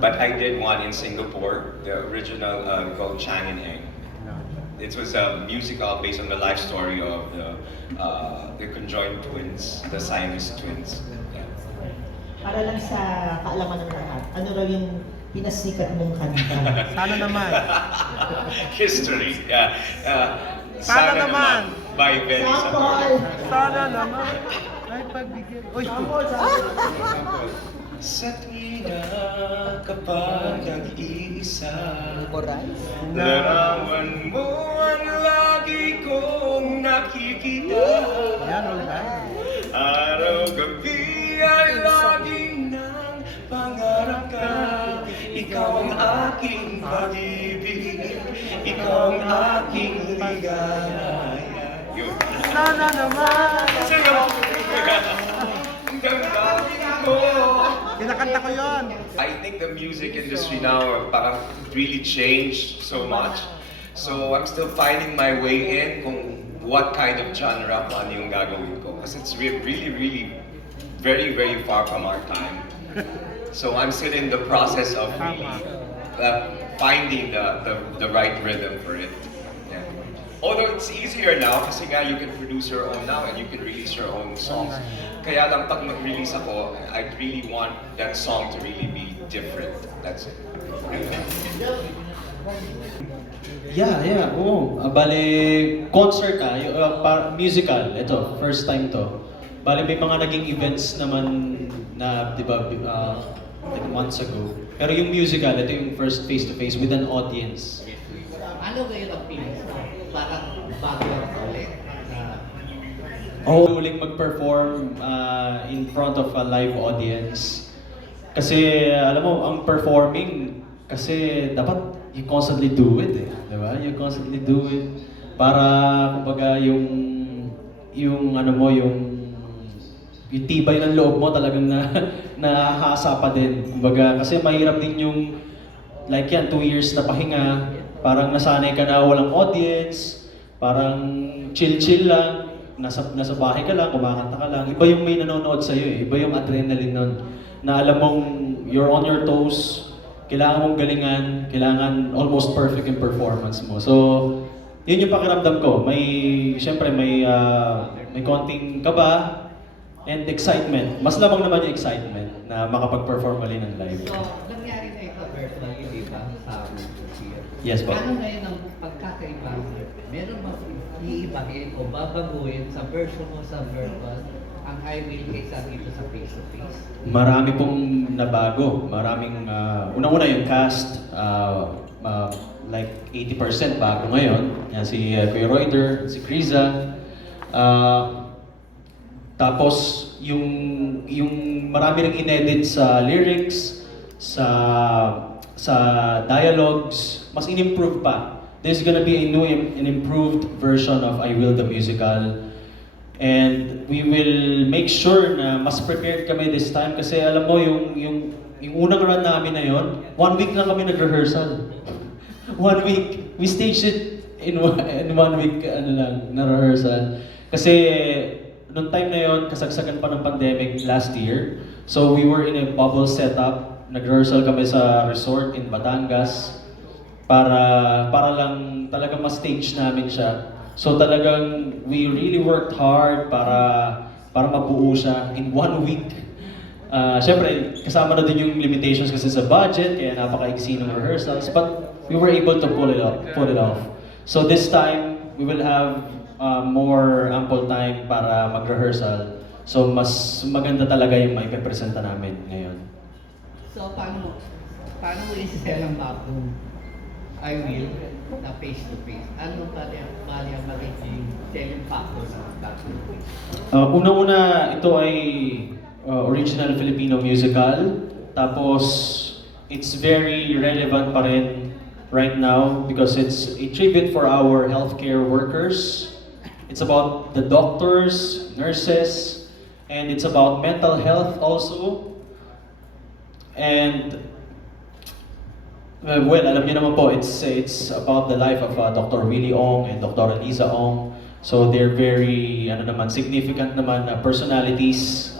But I did one in Singapore, the original called Chang and Eng. It was a musical based on the life story of the conjoined twins, the Siamese twins. Yeah. Para lang sa kaalaman ng lahat, ano raw yung pinasikat mong kanta? Sana naman. History, yeah. Sana naman. By Benny Sample! Sana naman. Ay, pagbigyan. Uy! Sa tuwina kapag nag-iisa, larawan mo ang lagi kong nakikita. Yan, alright. Araw-gabi ay laging nang pangarap ka. Ikaw ang aking pag-ibig, ikaw ang aking ligaya. Yun. Sana naman. Kinakanta ko yon. I think the music industry now parang really changed so much. So I'm still finding my way in kung what kind of genre kung ano yung gagawin ko. Because it's really very, very far from our time. So I'm still in the process of really, finding the right rhythm for it. Yeah. Although it's easier now kasi nga you can produce your own now and you can release your own songs. Kaya lang pag mag-release ako, I really want that song to really be different. That's it. Yeah. Oo. Bale, concert musical. Ito, first time to. Bale, may mga naging events naman na, di ba, like months ago. Pero yung musical, ito yung first face-to-face with an audience. Ano kayo ang feelings mo? Parang bago lang ulit. Huling mag-perform in front of a live audience. Kasi, alam mo, ang performing, kasi dapat you constantly do it eh. Diba? You constantly do it. Para, kumbaga, yung ano mo, yung tibay ng loob mo talagang nahasa pa din. Kumbaga, kasi mahirap din yung, like yan, 2 years na pahinga, parang nasanay ka na walang audience, parang chill-chill lang, nasa bahay ka lang, kumakanta ka lang. Iba yung may nanonood sa'yo eh, iba yung adrenaline nun. Na alam mong you're on your toes, kailangan mong galingan, kailangan almost perfect yung performance mo. So, yun yung pakiramdam ko. Siyempre may konting kaba, and excitement. Mas lamang naman yung excitement na makapag-perform mali ng live. So, nangyari na ito personally, di ba? Sa year. Yes po. Ano ngayon ang pagkakaiba? Meron ba iibahin o babaguhin sa version mo sa verbal ang I will kaysa dito sa face-to-face? Marami pong nabago. Maraming, unang-una yung cast, like 80% bago ngayon. Yan si Kuya Roeder, si Krizza. Tapos, yung marami ring inedit sa lyrics, sa dialogues, mas in-improve pa. There's gonna be an improved version of I Will the Musical. And we will make sure na mas prepared kami this time kasi alam mo yung unang run namin na yon, 1 week lang kami nag-rehearsal. 1 week. We staged it in 1 week na rehearsal. Kasi noong time na yon, kasagsagan pa ng pandemic last year. So we were in a bubble setup. Nag-rehearsal kami sa resort in Batangas para lang talagang ma-stage namin siya. So talagang we really worked hard para mabuo siya in 1 week. Siyempre, kasama na din yung limitations kasi sa budget, kaya napaka-iksi ng rehearsals. But we were able to pull it off. So this time, we will have more ample time para mag-rehearsal. So mas maganda talaga yung may presenta namin ngayon. So, paano mo isi-sell ang bagong I will na face-to-face? Ano ba ang magiging selling factor sa bagong face? Una-una, ito ay original Filipino musical. Tapos, it's very relevant pa rin right now because it's a tribute for our healthcare workers. It's about the doctors, nurses, and it's about mental health also. And well, alam niyo naman po, it's about the life of Dr. Willie Ong and Dr. Krizza Ong. So they're very significant naman personalities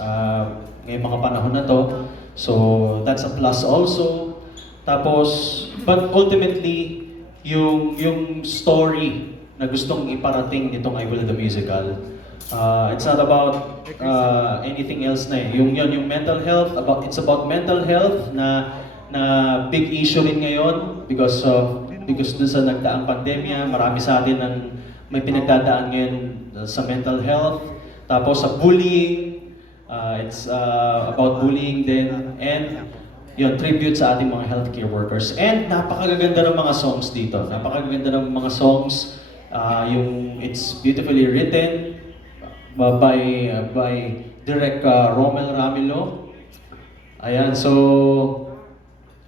ngayong mga panahon na to. So that's a plus also. Tapos, but ultimately, yung story na gustong iparating nitong I Will the Musical, it's not about anything else na eh. Yung mental health, it's about mental health na big issue rin ngayon because dun sa nagdaang pandemya, marami sa atin ang may pinagdadaan ngayon sa mental health. Tapos sa bullying, it's about bullying din, and yun, tribute sa ating mga healthcare workers. And napakaganda ng mga songs dito. Napakaganda ng mga songs. It's beautifully written by Direct Rommel Ramilo. Ayan, so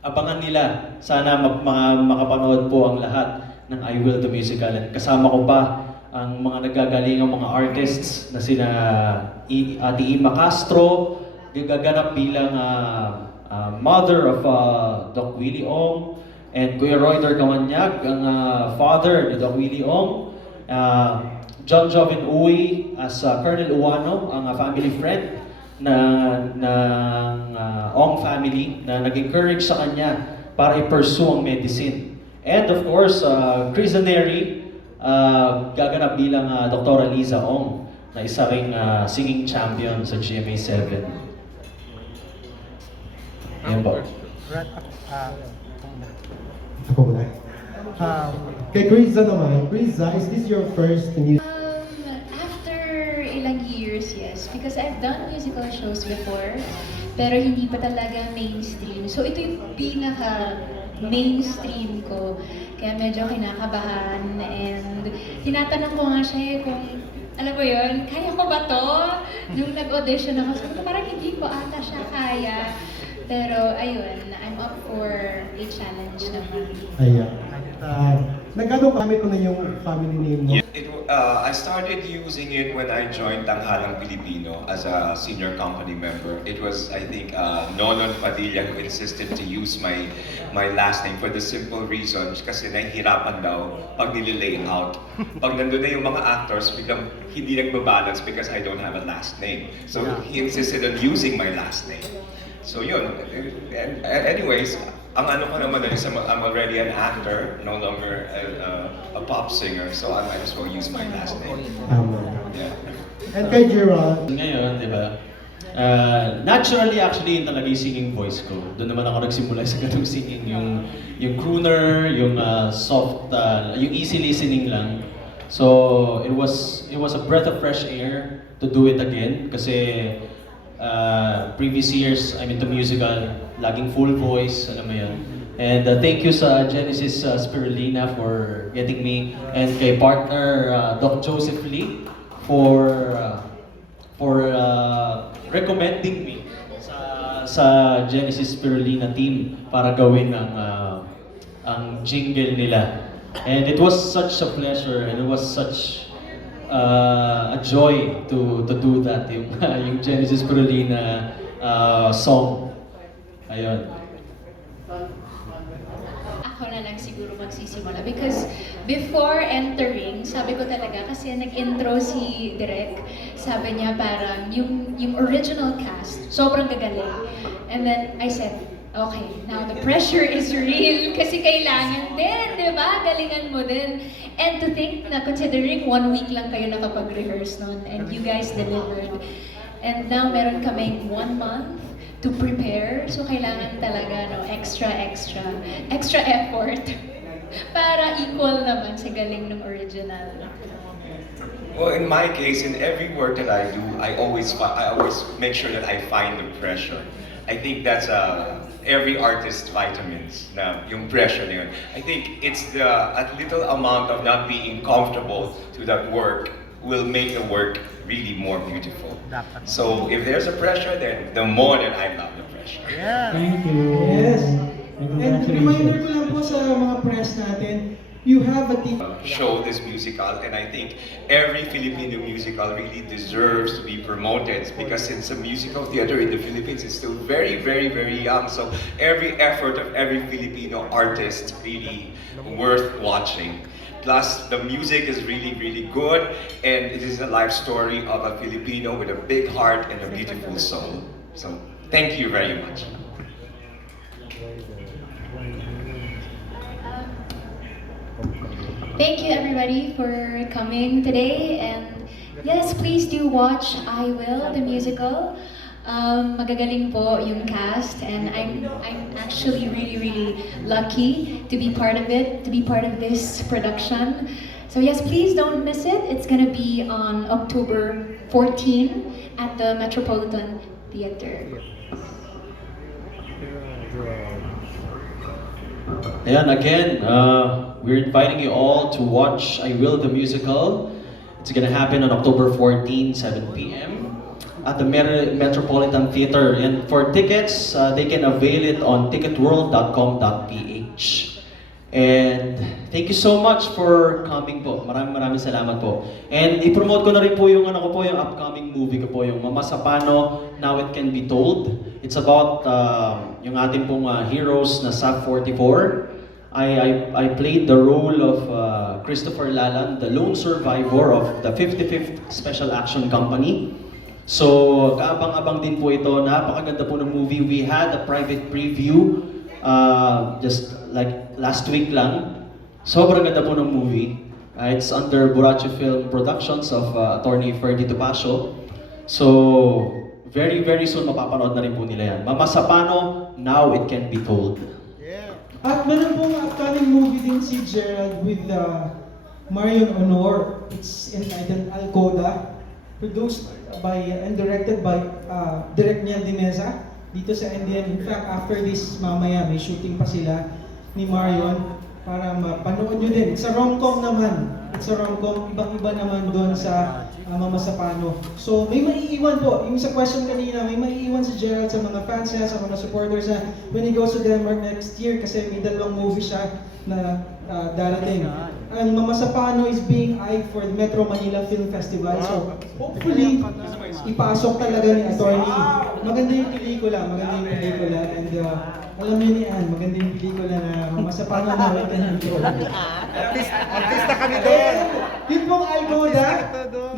abangan nila. Sana makapanood po ang lahat ng I Will the Musical. And kasama ko pa ang mga nagagaling ang mga artists na sina Ate Ima Castro, gaganap bilang mother of Doc Willie Ong, and Kuya Roeder Camañag, ang father ni Doc Willie Ong, John Jovin Uy as Colonel Uwano, ang family friend ng Ong family na nag-encourage sa kanya para i-pursue ang medicine. And of course, Krizza Neri, gaganap bilang Dr. Liza Ong, na isa ring singing champion sa GMA 7. Yan po. Ako muna. Kay Krizza naman, Krizza, is this your first music? After ilang years, yes. Because I've done musical shows before, pero hindi pa talaga mainstream. So ito yung pinaka-mainstream ko. Kaya medyo kinakabahan, and tinatanong ko nga siya kung, alam mo yun, kaya ko ba to? Nung nag-audition ako, sabi ko, parang hindi ko ata siya kaya. Pero ayun, I'm up for a challenge naman. Ayan. Nagkano gamit ko na yung family name mo? I started using it when I joined Tanghalang Pilipino as a senior company member. It was, I think, Nonon Padilla who insisted to use my last name for the simple reason kasi nahihirapan daw pag nililay out. Pag nandun na yung mga actors, biglang hindi nagbabalance because I don't have a last name. So he insisted on using my last name. So yun, and anyways, ang ano ko naman is I'm already an actor, no longer a pop singer, so I might as well use my last name. Yeah. And kay Gerald? Ngayon, di ba? Naturally, actually, yun talaga yung singing voice ko. Doon naman ako nagsimula sa ganung singing. Yung crooner, yung soft, yung easy listening lang. So, it was a breath of fresh air to do it again. Kasi, previous years, I'm into musical, laging full voice, alam mo yun. And thank you sa Genesis Spirulina for getting me, and kay partner Doc Joseph Lee for recommending me sa Genesis Spirulina team para gawin ang jingle nila. And it was such a pleasure, and it was such a joy to do that, yung Genesis Spirulina song. Ayun. Ako na lang siguro magsisimula because before entering, sabi ko talaga, kasi nag-intro si Direk, sabi niya parang yung original cast, sobrang gagaling. And then I said, okay, now the pressure is real kasi kailangan din, di ba? Galingan mo din. And to think na considering 1 week lang kayo nakapag-rehearse nun and you guys delivered. And now meron kaming 1 month to prepare. So kailangan talaga extra effort para equal naman sa galing ng original. Well, in my case, in every work that I do, I always make sure that I find the pressure. I think that's every artist's vitamins, na yung pressure na yun. I think it's a little amount of not being comfortable to that work will make the work really more beautiful. So if there's a pressure, then the more that I love the pressure. Yeah. Thank you. Yes. And reminder ko lang po sa mga press natin, you have a team. Show this musical, and I think every Filipino musical really deserves to be promoted because since the musical theater in the Philippines is still very, very, very young, so every effort of every Filipino artist really worth watching. Plus, the music is really, really good, and it is a life story of a Filipino with a big heart and a beautiful soul. So, thank you very much. Thank you everybody for coming today, and yes, please do watch I Will, the musical. Magagaling po yung cast, and I'm actually really lucky to be part of it, to be part of this production. So yes, please don't miss it. It's gonna be on October 14 at the Metropolitan Theater. Ayan, again, we're inviting you all to watch I Will the Musical. It's gonna happen on October 14, 7 p.m. at the Metropolitan Theater. And for tickets, they can avail it on ticketworld.com.ph. And thank you so much for coming po. Maraming salamat po. And i-promote ko na rin po yung yung upcoming movie ko po, yung Mama Sapano, Now It Can Be Told. It's about yung ating pong heroes na SAP 44. I played the role of Christopher Lalan, the lone survivor of the 55th Special Action Company. So, kaabang-abang din po ito. Napakaganda po ng movie. We had a private preview just like last week lang. Sobrang ganda po ng movie. It's under Buracho Film Productions of Attorney Ferdy Topacio. So, very soon mapapanood na rin po nila yan. Mama Sapano, Now It Can Be Told. At meron pong upcoming movie din si Gerald with Marion Honor. It's entitled Alcoda, produced by and directed by Direk Niel de Mesa dito sa NDN. In fact, after this mamaya may shooting pa sila ni Marion para mapanood nyo din. It's a rom-com naman. It's a rom-com, ibang-iba naman doon sa Mama Sapano. So may maiiwan po, yung sa question kanina, may maiiwan si Gerald sa mga fans niya, sa mga supporters niya when he goes to Denmark next year kasi may dalawang movie siya na darating. Ang Mama Sapano is being eyed for the Metro Manila Film Festival. So hopefully, ipasok talaga ni Attorney. Maganda yung pelikula, and alam niyo ni Ann, maganda yung pelikula na Mama Sapano na written. Artista kami doon. Yun pong Alcoda.